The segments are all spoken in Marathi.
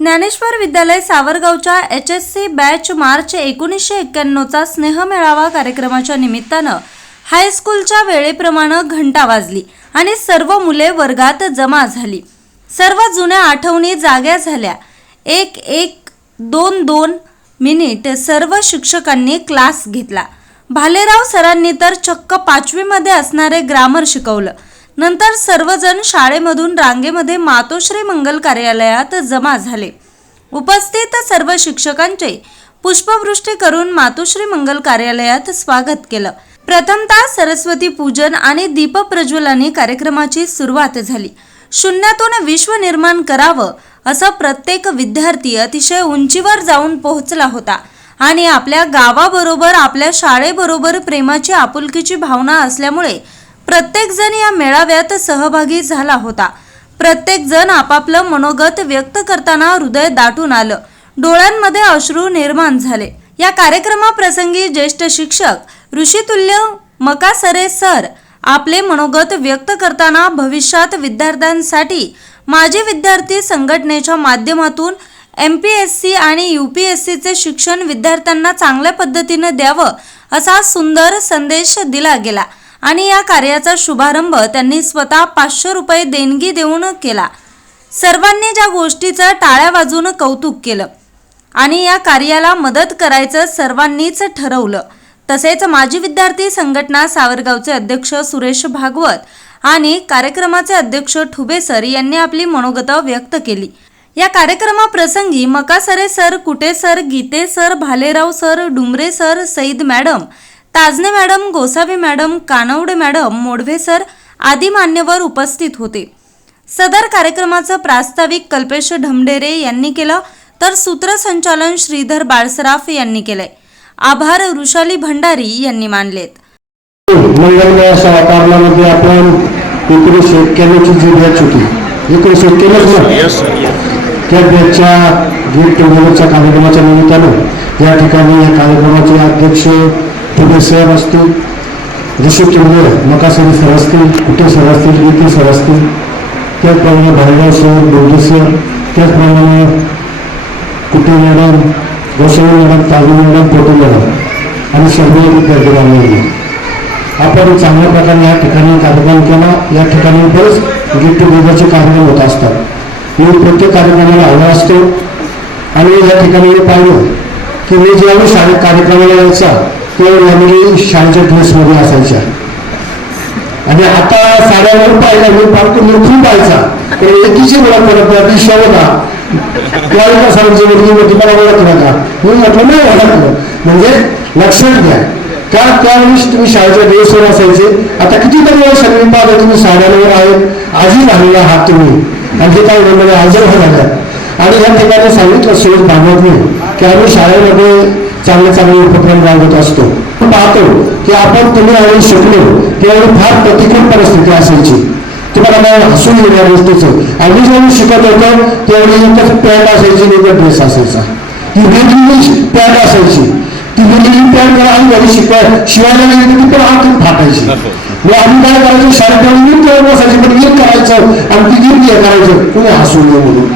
ज्ञानेश्वर विद्यालय सावरगावच्या H S C batch March एकोणीसशे एक्क्याण्णवचा स्नेहमेळावा कार्यक्रमाच्या निमित्तानं हायस्कूलच्या वेळेप्रमाणे घंटा वाजली आणि सर्व मुले वर्गात जमा झाली. सर्व जुन्या आठवणी जाग्या झाल्या. एक एक दोन दोन मिनिट सर्व शिक्षकांनी क्लास घेतला. भालेराव सरांनी तर चक्क पाचवीमध्ये असणारे ग्रामर शिकवलं. नंतर सर्वजण शाळेमधून रांगेमध्ये मातोश्री मंगल कार्यालयात जमा झाले. उपस्थित सर्व शिक्षकांचे पुष्पवृष्टी करून मातोश्री मंगल कार्यालयात स्वागत केलं. प्रथमतः सरस्वती पूजन आणि दीप प्रज्वलाने कार्यक्रमाची सुरुवात झाली. शून्यातून विश्व निर्माण करावं असं प्रत्येक विद्यार्थी अतिशय उंचीवर जाऊन पोहोचला होता आणि आपल्या गावाबरोबर आपल्या शाळेबरोबर प्रेमाची आपुलकीची भावना असल्यामुळे प्रत्येकजण या मेळाव्यात सहभागी झाला होता. प्रत्येकजण आपापलं मनोगत व्यक्त करताना हृदय दाटून आलं. डोळ्यांमध्ये अश्रू निर्माण झाले. या कार्यक्रमाप्रसंगी ज्येष्ठ शिक्षक ऋषितुल्य मकासरे सर आपले मनोगत व्यक्त करताना भविष्यात विद्यार्थ्यांसाठी माजी विद्यार्थी संघटनेच्या माध्यमातून एम पी एस सी आणि यू पी एस सीचे शिक्षण विद्यार्थ्यांना चांगल्या पद्धतीनं द्यावं असा सुंदर संदेश दिला गेला. आणि या कार्याचा शुभारंभ त्यांनी स्वतः पाचशे रुपये देणगी देऊन केला. सर्वांनी ज्या गोष्टीचं टाळ्या वाजून कौतुक केलं आणि या कार्याला मदत करायचं सर्वांनीच ठरवलं. तसेच माजी विद्यार्थी संघटना सावरगावचे अध्यक्ष सुरेश भागवत आणि कार्यक्रमाचे अध्यक्ष ठुबे सर यांनी आपली मनोगत व्यक्त केली. या कार्यक्रमाप्रसंगी Makasare sir Kute sir Gite sir Bhalerao sir Dumre sir Sayyed madam Tajne madam Gosavi madam Kanwade madam Modve sir आदी मान्यवर उपस्थित होते. सदर कार्यक्रमाचं प्रास्ताविक कल्पेश ढमडेरे यांनी केलं तर सूत्रसंचालन श्रीधर बाळसराफ यांनी केलंय. आभार वृषाली भंडारी यांनी मानलेत. एकोणीसशे एक्क्याण्णवची जी बॅच होती एकोणीसशे एक्क्याण्णव ना? त्या बॅचच्या गेट कार्यक्रमाच्या निमित्तानं या ठिकाणी या कार्यक्रमाचे अध्यक्ष कुठे साहेब असतील ऋषभ चंद्र मकासरी सर असतील कुठे सर असतील गीते सर असतील त्याचप्रमाणे भालेराव सर बोर्डे सर त्याचप्रमाणे Kute madam Gosavi madam Taju madam Pote madam आणि सर्व विद्यार्थी बांधवांनी आपण चांगल्या प्रकारे या ठिकाणी कार्यक्रम केला या ठिकाणी बरेच गेट टुगेदरचे कार्यक्रम होत असतात. मी प्रत्येक कार्यक्रमाला आलो असतो. आणि या ठिकाणी मी पाहिलं की मी ज्यावेळी शाळेत कार्यक्रमाला यायचा त्यावेळी आम्ही शाळेच्या ड्रेसमध्ये असायच्या. आणि आता साड्यावर पाहिला मी पाहतो खूप पाहायचा. पण एकीची मला करत नाही ती शोभा त्यावेळी का मुलगी मोठी मला ओळख नका. मी म्हटलं नाही ओळखलं. म्हणजे लक्षात घ्या. का त्यावेळेस तुम्ही शाळेच्या ड्रेसवर असायचे. आता कितीतरी वेळ सगळी पाहता तुम्ही साड्यांवर आहे. आजी झालेला आहात तुम्ही. आणि जे काही म्हणजे हजर झाला आणि या ठिकाणी सांगितलं सोड भागवत नाही. की आम्ही शाळेमध्ये चांगले चांगले उपक्रम राबवत असतो. पाहतो की आपण तुम्ही आणि शिकलो त्यावेळी फार प्रतिकूल परिस्थिती असायची. तुम्हाला काय हसून येण्या गोष्टीचं. आम्ही जेव्हा शिकत होतो त्यावेळी एकच पॅन्ट असायची एकच ड्रेस असायचा. ती वेगळी पॅन्ट असायची. ती वेगळी पॅन्ट जर आम्ही घरी शिकवाय शिवायला गेली ती पण फाटायची. मग आम्ही काय करायचो? शाळेत नीट करून बसायची पण नीट करायचं आणि ती नीट हे करायचं. कुणी हसू नये म्हणून.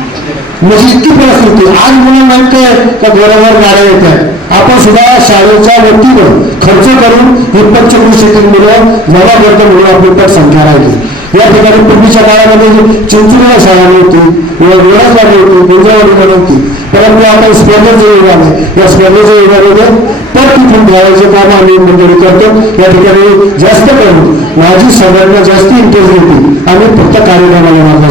म्हणजे इतकी परिस्थिती आज मुलं म्हणते का घरावर गाड्या येतात. आपण सुद्धा शाळेच्या वतीवर खर्च करून ही पंचकृषीतील मुलं नवा वर्ग मुलं आपली संख्या राहिली. या ठिकाणी पूर्वीच्या काळामध्ये चिंचणीला शाळा नव्हती किंवा होती गुंजावाडीला नव्हती परंतु आता स्पर्धेचे युग आले. या स्पर्धेच्या युगामध्ये तर तिथून ठेवायचे काम आम्ही मंजुरी करतो. या ठिकाणी जास्त करून माझी सगळ्यांना जास्त इंटरेस्ट घेते. आम्ही फक्त कार्यक्रमाला मागत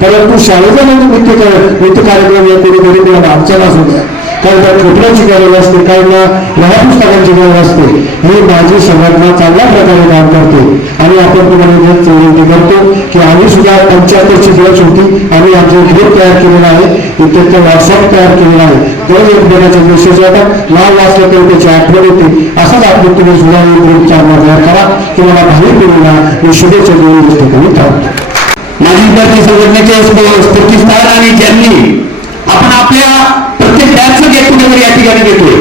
परंतु शाळेचा नित्य नित्य कार्यक्रम या कोणी घरी किंवा आमच्याला असू द्या. काही त्या ठोकऱ्याची गरज असते काहींना लहान पुस्तकांची गरज असते. ही माझी संघटना चांगल्या प्रकारे काम करते. आणि आपण तुम्हाला विनंती करतो की आम्ही सुद्धा पंच्याहत्तरची गरज होती. आम्ही आमचे ग्रुप तयार केलेला आहे इथे व्हॉट्सअप तयार केलेला आहे. दर एक देण्याचा मेसेज होता लाल वाचलं तरी त्याची आठवण येते. असंच आपण तुम्ही सुद्धा ग्रुप आम्हाला तयार करा. तुम्हाला भावी पिढीला मी शुभेच्छा देऊन या ठिकाणी थांबतो. माझी विद्यार्थी संघटनेचे स्फू- आणि ज्यांनी आपण आपल्या प्रत्येक त्याच गेट टुगेदर या ठिकाणी घेतोय.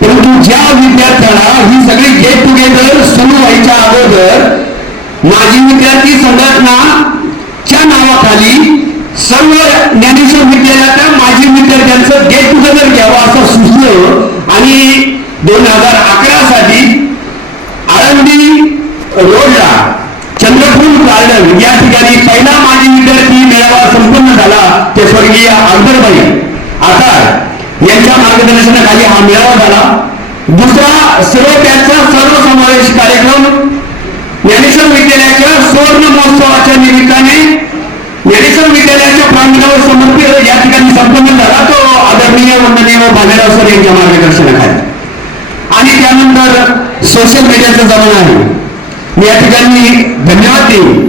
परंतु ज्या विद्यार्थ्याला ही सगळी गेट टुगेदर सुरू व्हायच्या अगोदर माजी विद्यार्थी संघटना च्या नावाखाली सर्व ज्ञानेश्वर विद्यालयाच्या माजी विद्यार्थ्यांचं गेट टुगेदर घ्यावं असं सुचलं आणि दोन हजार अकरा साली आळंदी रोडला गार्डन या ठिकाणी पहिला माजी विद्यार्थी मेळावा संपन्न झाला ते स्वर्गीय अकबरबाई आता यांच्या मार्गदर्शनाखाली हा मेळावा झाला. दुसरा सर्व त्याचा सर्वसमावेश कार्यक्रम ज्ञानेश्वर विद्यालयाच्या सुवर्ण महोत्सवाच्या निमित्ताने ज्ञानेश्वर विद्यालयाच्या प्रांगणावर समर्पित या ठिकाणी संपन्न झाला तो आदरणीय वंदनीय भालेराव सर यांच्या मार्गदर्शनाखाली. आणि त्यानंतर सोशल मीडियाचा जमाना आहे. मी या ठिकाणी धन्यवाद देईन.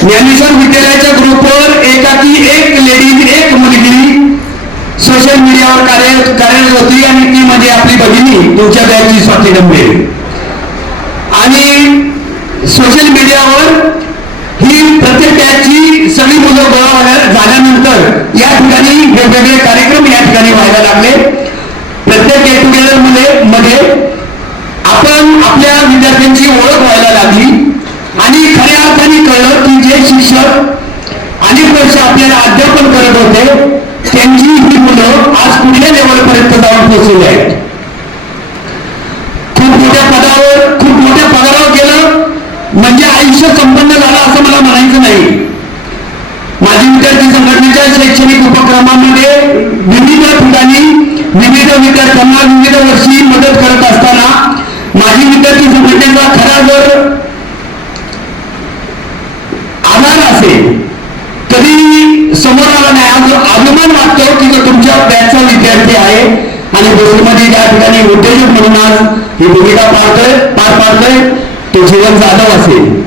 ज्ञानेश्वर विद्यालयाच्या ग्रुपवर एकाकी एक लेडीज एक मुलगी सोशल मीडियावर कार्य कार्यरत होती आणि ती म्हणजे आपली भगिनी तुमच्या बॅचची स्वाती गंभीर. आणि सोशल मीडियावर ही प्रत्येक बॅचची सगळी मुलं गोळा झाल्यानंतर या ठिकाणी वेगवेगळे कार्यक्रम या ठिकाणी व्हायला लागले. प्रत्येक गेट टुगेदरमध्ये आधार तरी समोर आला नाही. आज अभिमान वाटतो की जो तुमच्या बॅचचा विद्यार्थी आहे आणि दुसरीमध्ये त्या ठिकाणी उद्योजक म्हणून आज ही भूमिका पाळतोय पार पाडतोय तो जीवन जाधव असेल.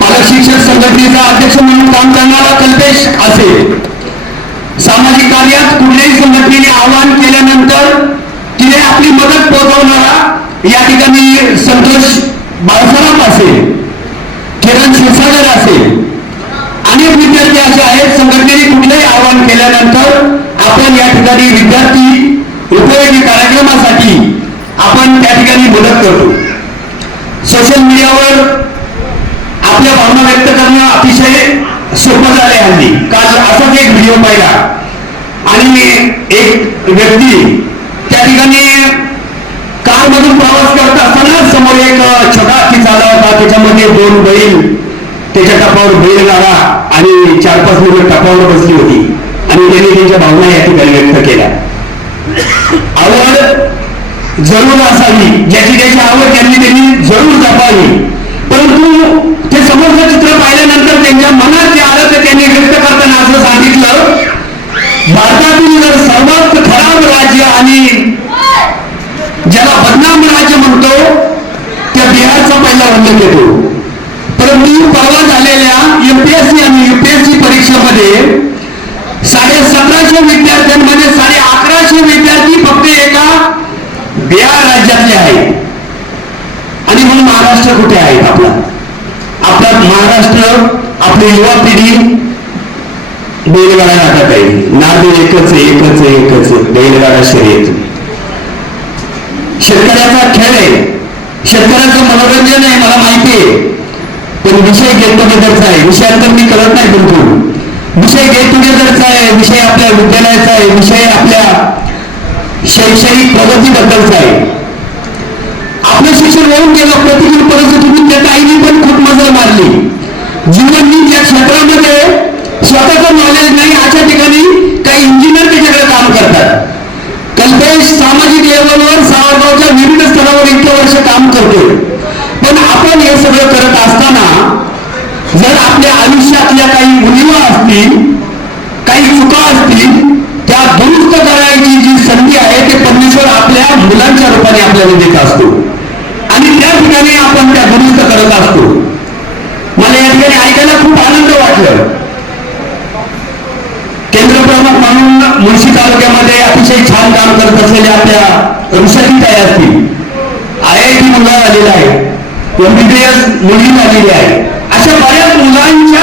पालक शिक्षक संघटनेचा अध्यक्ष म्हणून काम करणारा कल्पेश असेल. सामाजिक कार्यात कुठल्याही संघटनेने आवाहन केल्यानंतर तिने आपली मदत पोहोचवणारा या ठिकाणी संतोष बाळसराम असेल. किरण शिरसागर असेल. अनेक विद्यार्थी असे आहेत. संघटनेने कुठलंही आवाहन केल्यानंतर आपण या ठिकाणी विद्यार्थी उपयोगी कार्यक्रमासाठी आपण त्या ठिकाणी मदत करतो. सोशल मीडियावर आपल्या भावना व्यक्त करणं अतिशय सोपं झाले हल्ली. काल असाच एक व्हिडिओ पाहिला. आणि एक व्यक्ती त्या ठिकाणी कार मधून प्रवास करत असताना समोर एक छोटा हत्ती चालला होता. त्याच्यामध्ये दोन बैल त्याच्या टपावर बैल गाडा आणि चार पाच मुलं टपावर बसली होती. आणि त्यांनी त्यांच्या भावना या ठिकाणी व्यक्त केल्या. आवड जरूर असावी ज्याची ज्याची आवड त्यांनी त्यांनी जरूर जपावी. परंतु ते समोरचं चित्र पाहिल्यानंतर त्यांच्या मनात जे आलं ते त्यांनी व्यक्त करताना असं सांगितलं भारतातील जर सर्वात खराब राज्य आणि ज्याला बदनाम राज्य म्हणतो त्या बिहारचा पहिला उल्लेख येतो परंतु परवा झालेल्या एमपीएससी आणि युपीएससी परीक्षेमध्ये साडे सतराशे विद्यार्थ्यांमध्ये साडे अकराशे विद्यार्थी फक्त एका बिहार राज्यातले आहेत आणि म्हणून महाराष्ट्र कुठे आहेत आपला आपला महाराष्ट्र आपली युवा पिढी बैलगाडा नाटक आहे नाद एकच एकच एकच बैलगाडा शर्यत. शेतकऱ्याचा खेळ आहे. शेतकऱ्याचं मनोरंजन आहे मला माहिती आहे. पण विषय गेट टुगेदरचा आहे. विषयांतर मी करत नाही बिलकुल विषय गेट टुगेदरचा आहे विषय आपल्या विद्यालयाचा आहे विषय आपल्या शैक्षणिक प्रगतीबद्दलचा आहे. आपलं शिक्षण होऊन गेलं प्रतिकूल परिस्थितीतून त्या ताईने पण खूप मजल मारली. जीवन मी ज्या क्षेत्रामध्ये स्वतःचं नॉलेज नाही अशा ठिकाणी काही इंजिनियर त्याच्याकडे काम करतात. कल्पेश सामाजिक लेवलवर सावरगावच्या विविध स्तरावर इतके वर्ष काम करतोय. पण आपण हे सगळं करत असताना जर आपल्या आयुष्यातल्या काही उणीवा असतील काही चुका असतील त्या दुरुस्त करायची जी संधी आहे ते परमेश्वर आपल्या मुलांच्या रूपाने आपल्याला देत असतो. आणि त्या ठिकाणी आपण त्या दुरुस्त करत असतो. मला या ठिकाणी ऐकायला खूप आनंद वाटलं. केंद्र प्रमुख म्हणून मुळशी तालुक्यामध्ये अतिशय छान काम करत असलेल्या आपल्या ऋषाली काय असतील. आय आय टी मुलगा झालेला आहे. एमबीबीएस मुली झालेली आहे. अशा बऱ्याच मुलांच्या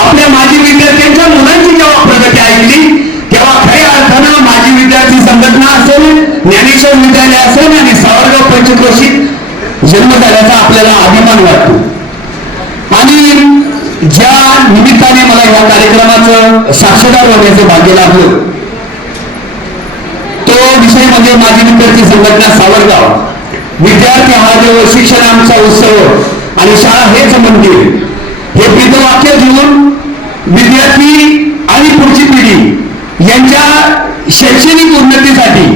आपल्या माजी विद्यार्थ्यांच्या मुलांची जेव्हा प्रगती ऐकली तेव्हा खऱ्या अर्थानं माजी विद्यार्थी संघटना असेल ज्ञानेश्वर विद्यालय असेल आणि सावरगाव पंचक्रोशीत जन्म झाल्याचा आपल्याला अभिमान वाटतो. आणि ज्या निमित्ताने मला या कार्यक्रमाचं साक्षीदार होण्याचं भाग्य लाभलं तो विषय म्हणजे माझी विद्यार्थी संघटना सावरगाव. विद्यार्थी हा जो शिक्षण आमचा उत्सव आणि शाळा हेच मंदिर हे ब्रीदवाक्य घेऊन विद्यार्थी आणि पुढची पिढी यांच्या शैक्षणिक उन्नतीसाठी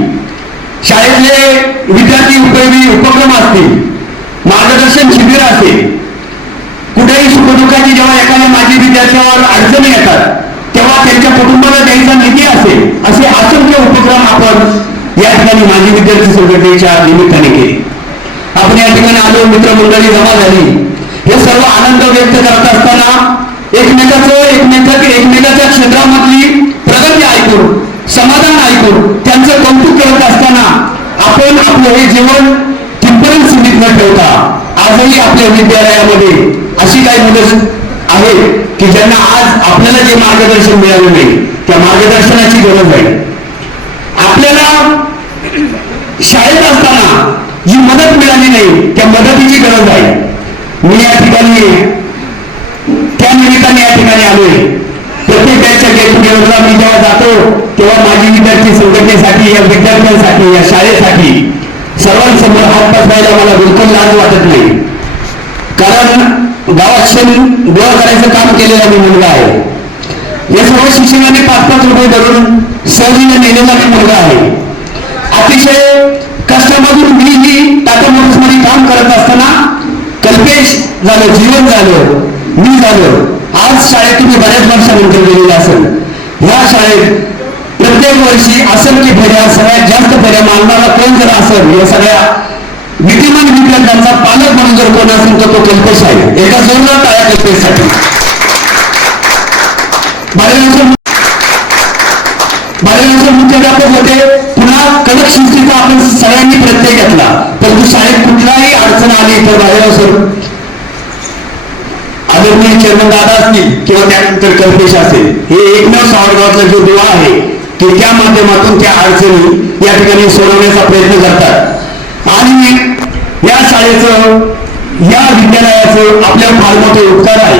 शाळेतले विद्यार्थी उपयोगी उपक्रम असतील मार्गदर्शन शिबिर असेल कुठेही जेव्हा एखाद्या माजी विद्यार्थ्यावर अडचणी येतात तेव्हा त्यांच्या कुटुंबाला द्यायचा निधी असेल असे असंख्य उपक्रम आपण या ठिकाणी माजी विद्यार्थी संघटनेच्या निमित्ताने केले. आपण या ठिकाणी आलो मित्रमंडळी जमा झाली. हे सर्व आनंद व्यक्त करत असताना एकमेकाचं एकमेकात एकमेकाच्या क्षेत्रामधली प्रगती ऐकून समाधान ऐकून त्यांचं कौतुक करत असताना आपण आपलं हे जीवन किंपर्यंत सीमित न ठेवता आजही आपल्या विद्यालयामध्ये अशी काही मुलं आहेत की ज्यांना आज आपल्याला जे मार्गदर्शन मिळालं नाही त्या मार्गदर्शनाची गरज आहे. आपल्याला शाळेत असताना जी मदत मिळाली नाही त्या मदतीची गरज आहे. मी या ठिकाणी त्या निमित्ताने या ठिकाणी आलोय. प्रत्येक बॅचच्या गेट टुगेदरला मी जेव्हा जातो तेव्हा माझी विद्यार्थी संघटनेसाठी या विद्यार्थ्यांसाठी या शाळेसाठी सर्वांसमोर हात पसरायला मला बिलकुल लाज वाटत नाही. कारण गावात शेण गोळा करायचं काम केलेला मी मुलगा आहे. या सर्व शिक्षकांनी पाच पाच रुपये धरून सहजीने नेलेला मी मुलगा आहे. अतिशय कष्टामधून मी ही टाटा मोटर्समध्ये काम करत असताना कल्पेश झालं जीवन झालं मी झालो. आज शाळेत तुम्ही बऱ्याच वर्षानंतर गेलेले असेल. ह्या शाळेत प्रत्येक वर्षी असंख्य फेऱ्या सगळ्यात जास्त फेऱ्या मानणारा कोण जर असेल या सगळ्या विद्यमान विद्यार्थ्यांचा पालक म्हणून जर कोण असेल तर तो कल्पेश आहे. एका जोरदार टाळ्या कल्पेशसाठी. बालविकास मुख्याध्यापक होते. पुन्हा कडक शिस्तीचा आपण सगळ्यांनी प्रत्यय घेतला. परंतु शाळेत कुठलाही अडचण आली तर बाहेर बालविकास आदरणीय चेअरमन दादा असतील किंवा त्यानंतर कल्पेश असेल. हे एकमेव सावरगावातला जो दुवा आहे की त्या माध्यमातून त्या अडचणी या ठिकाणी सोडवण्याचा प्रयत्न करतात. आणि या शाळेचं या विद्यालयाचं आपल्या फार मोठे उपकार आहे.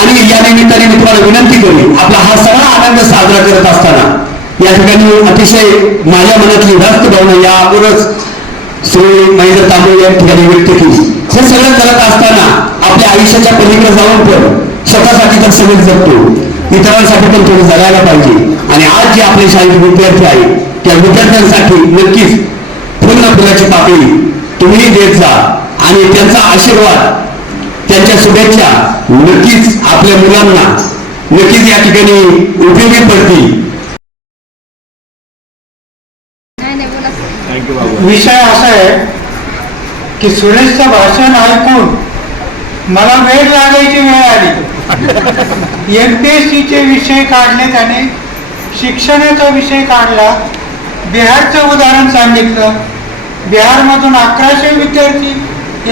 आणि या निमित्ताने मी तुम्हाला विनंती करेन आपला हा सगळा आनंद साजरा करत असताना या ठिकाणी अतिशय माझ्या मनातली रास्त भावना या अगोदरच श्री महेंद्र तांबे या ठिकाणी व्यक्त केली. हे सगळं करत असताना आपल्या आयुष्याच्या पलीकडे जाऊन पण स्वतःसाठी तर सगळं जगतो. इतरांसाठी पण थोडं जगायला पाहिजे. आणि आज जे आपले शाळेत विद्यार्थी आहेत त्या विद्यार्थ्यांसाठी नक्कीच पूर्ण फुलाची पाकळी तुम्ही देत जा. आणि त्यांचा आशीर्वाद त्यांच्या शुभेच्छा नक्कीच आपल्या मुलांना नक्कीच या ठिकाणी उपयोगी पडतील. विषय असा आहे की सुरेशचं भाषण ऐकून मला वेळ लागायची वेळ आली. एम पी एस सीचे विषय काढले त्याने शिक्षणाचा विषय काढला. बिहारचं उदाहरण सांगितलं. बिहारमधून अकराशे विद्यार्थी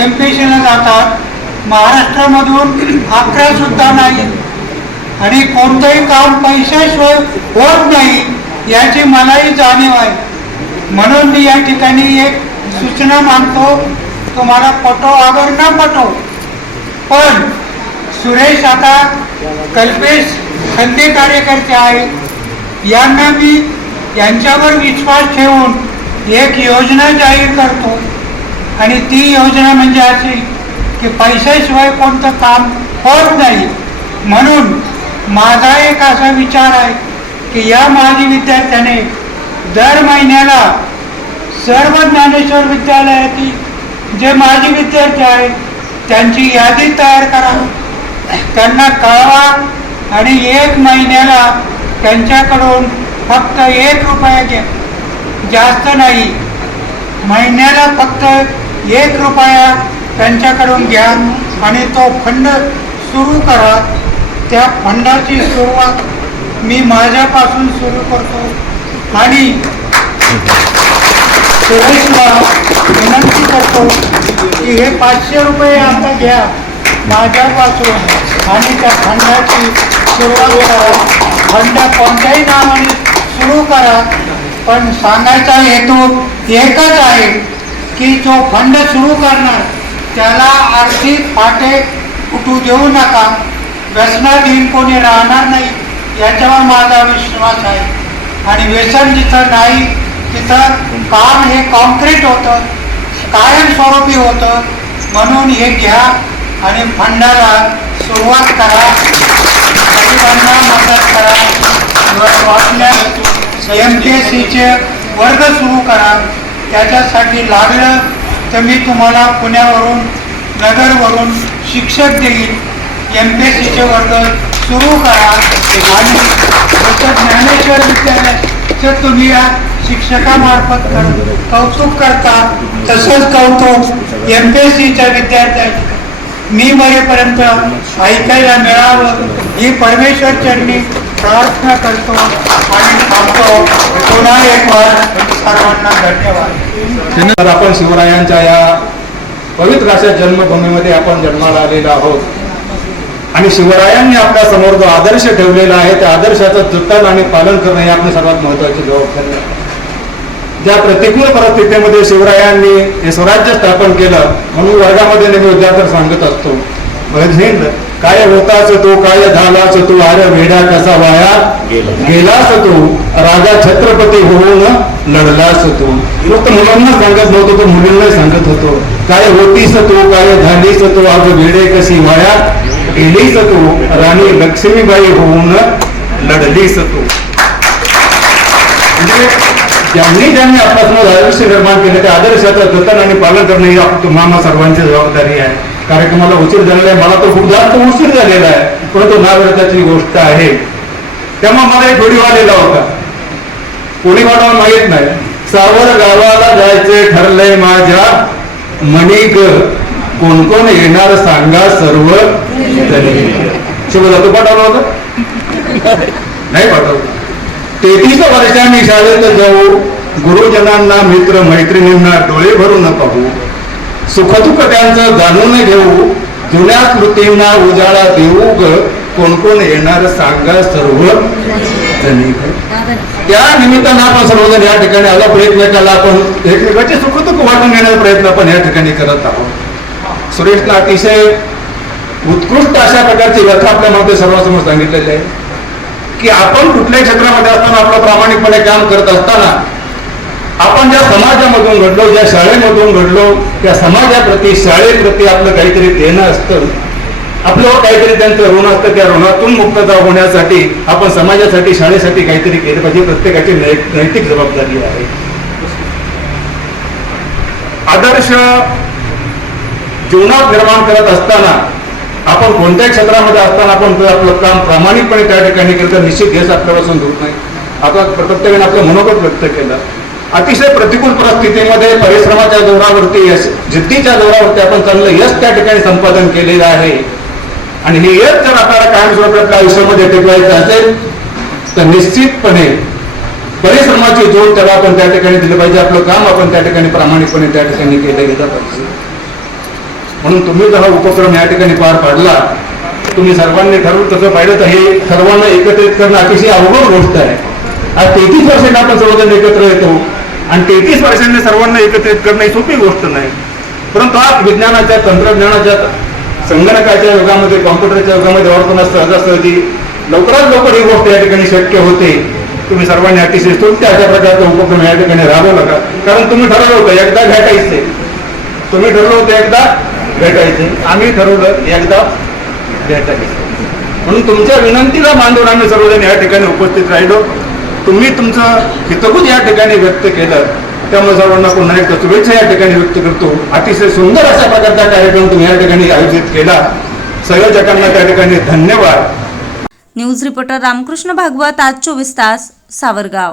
एम पी एस सीला जातात. महाराष्ट्रामधून अकरा सुद्धा नाही. आणि कोणतंही काम पैशाशिवाय होत नाही याची मलाही जाणीव आहे. म्हणून मी या ठिकाणी एक सूचना मानतो तुम्हाला पटो अगर न पटो. पण सुरेश आता कल्पेश खंदे कार्यकर्ते आहेत. यांना मी यांच्यावर विश्वास ठेवून एक योजना जाहीर करतो. आणि ती योजना म्हणजे अशी की पैशाशिवाय कोणतं काम होत नाही. म्हणून माझा एक असा विचार आहे की या माजी विद्यार्थ्याने दर महिन्याला सर्व ज्ञानेश्वर विद्यालयातील जे माजी विद्यार्थी आहेत त्यांची यादी तयार करा. त्यांना कळवा आणि एक महिन्याला त्यांच्याकडून फक्त एक रुपया घ्या जास्त नाही महिन्याला फक्त एक रुपया त्यांच्याकडून घ्या आणि तो फंड सुरू करा. त्या फंडाची सुरुवात मी माझ्यापासून सुरू करतो. आणि सुरेशला विनंती करतो की हे पाचशे रुपये आता घ्या माझ्यापासून. आणि त्या खंडाची सुरुवात करा. खंड कोणत्याही नावाने सुरू करा. पण सांगायचा हेतू एकच आहे की जो फंड सुरू करणार त्याला आर्थिक फाटे उठू देऊ नका. व्यसनाधीन कोणी राहणार नाही याच्यावर माझा विश्वास आहे. आणि व्यसन जिथं नाही तिथं काम हे कॉन्क्रीट होतं कायमस्वरूपी होतं. म्हणून हे घ्या. आणि फंडाला सुरुवात करा. गरिबांना मदत करा. वाटल्यास एम पी एस सीचे वर्ग सुरू करा. त्याच्यासाठी लागलं तर मी तुम्हाला पुण्यावरून नगरवरून शिक्षक देईल एम पी एस सीचे वर्ग सुरू करा. आणि जसं ज्ञानेश्वर विद्यालयाचं तुम्ही या शिक्षकामार्फत कर कौतुक करता. तसंच कौतुक एम पी एस सीच्या विद्यार्थ्यांचं. मी मरेपर्यंत ऐकायला मिळावं ही परमेश्वर चरणी प्रार्थना करतो आणि थांबतो. पुन्हा एक वार सर्वांना धन्यवाद. आपण शिवरायांच्या या पवित्र अशा जन्मभूमीमध्ये आपण जन्माला आलेलो आहोत. आणि शिवरायांनी आपल्यासमोर जो आदर्श ठेवलेला आहे त्या आदर्शाचं जतन आणि पालन करणं ही आपली सर्वात महत्वाची जबाबदारी आहे. ज्या प्रतिकूल परिस्थितीमध्ये शिवरायांनी हे स्वराज्य स्थापन केलं म्हणून वर्गामध्ये नेहमी विद्यार्थ्यांना सांगत असतो. हिंद काय होताच तो काय झालाच तो आर्य वेडा कसा वाया गेलाच तो राजा छत्रपती होऊन लढलाच तो. फक्त मुलांना सांगत नव्हतो तो मुलींना सांगत होतो. काय होतीस तू काय झालीस तू आज वेडे कशी वाया गेलीस तू राणी लक्ष्मीबाई होऊन लढलीस तू. म्हणजे ज्यांनी ज्यांनी आपल्यासमोर आदर्श निर्माण केले त्या आदर्शाचं जतन आणि पालन करणं ही तुम्हाला सर्वांची जबाबदारी आहे. कार्यक्रमाला उशीर झालेला आहे मला तो खूप जास्त उशीर झालेला आहे. परंतु नागरिकाची गोष्ट आहे. तेव्हा मला एक व्हिडिओ आलेला होता. कोणी मला माहीत नाही. सावर गावाला जायचे ठरलंय माझ्या मणिक. कोण कोण येणार सांगा सर्व शुभ तू होता? नाही पाठवलं. तेहतीस वर्षांनी शाळेत जाऊ गुरुजनांना मित्र मैत्रिणींना डोळे भरून पाहू सुखदुःख त्यांचं जाणून घेऊ जुन्या कृतींना उजाळा देऊ ग कोण कोण येणार सांगा सर्व जणी त्या निमित्तानं आपण सर्वजण या ठिकाणी आला एकमेकाला आपण एकमेकाचे सुखदुःख वाटून घेण्याचा प्रयत्न आपण या ठिकाणी करत आहोत. सुरेशला अतिशय उत्कृष्ट अशा प्रकारची व्यथा आपल्यामध्ये सर्वांसमोर सांगितलेली आहे. की आपण कुठल्याही क्षेत्रामध्ये असताना आपलं प्रामाणिकपणे काम करत असताना आपण ज्या समाजामधून घडलो ज्या शाळेमधून घडलो त्या समाजाप्रती शाळेप्रती आपलं काहीतरी देणं असतं. आपलं काहीतरी त्यांचं ऋण असतं त्या ऋणातून मुक्तता होण्यासाठी आपण समाजासाठी शाळेसाठी काहीतरी केलं पाहिजे. प्रत्येकाची नैतिक जबाबदारी आहे. आदर्श जीवनात निर्माण करत असताना आपण कोणत्याही क्षेत्रामध्ये असताना आपण आपलं काम प्रामाणिकपणे त्या ठिकाणी केलं तर निश्चित यश आपल्यापासून होत नाही. आता प्रत्येकाने आपलं मनोगत व्यक्त केलं. अतिशय प्रतिकूल परिस्थितीमध्ये परिश्रमाच्या जोरावरती यश जिद्दीच्या जोरावरती आपण चांगलं यश त्या ठिकाणी संपादन केलेलं आहे. आणि हे यश जर आपल्याला कायमस्वरूपी आपल्या आयुष्यामध्ये टिकवायचं असेल तर निश्चितपणे परिश्रमाची जोड त्याला आपण त्या ठिकाणी दिलं पाहिजे. आपलं काम आपण त्या ठिकाणी प्रामाणिकपणे त्या ठिकाणी केलं गेलं पाहिजे. म्हणून तुम्ही जर हा उपक्रम या ठिकाणी पार पाडला तुम्ही सर्वांनी ठरवून तसं पाहिलं तर हे सर्वांना एकत्रित करणं अतिशय अवघड गोष्ट आहे. आज तेहतीस पर्सेंट आपण सर्वजण एकत्र येतो आणि तेहतीस पर्सेंटने सर्वांना एकत्रित करणं ही सोपी गोष्ट नाही. परंतु आज विज्ञानाच्या तंत्रज्ञानाच्या संगणकाच्या युगामध्ये कॉम्प्युटरच्या युगामध्ये वाढताना सहजासहजी लवकरात लवकर ही गोष्ट या ठिकाणी शक्य होते. तुम्ही सर्वांनी अतिशय स्तुत्य अशा प्रकारचा उपक्रम या ठिकाणी राबवला नका कारण तुम्ही ठरवलं होतं एकदा भेटायचे तुम्ही ठरवलं होतं एकदा भेटायचे. आम्ही ठरवलं एकदा भेटायचं. म्हणून तुमच्या विनंतीला मांडून आम्ही सर्वजण या ठिकाणी उपस्थित राहिलो. तुम्ही तुमचं हितगुज या ठिकाणी व्यक्त केलं. त्यामुळे सर्वांना पुन्हा एकदा शुभेच्छा या ठिकाणी व्यक्त करतो. अतिशय सुंदर अशा प्रकारचा कार्यक्रम तुम्ही या ठिकाणी आयोजित केला. संयोजकांना त्या ठिकाणी धन्यवाद. न्यूज रिपोर्टर रामकृष्ण भागवत आज चोवीस तास सावरगाव.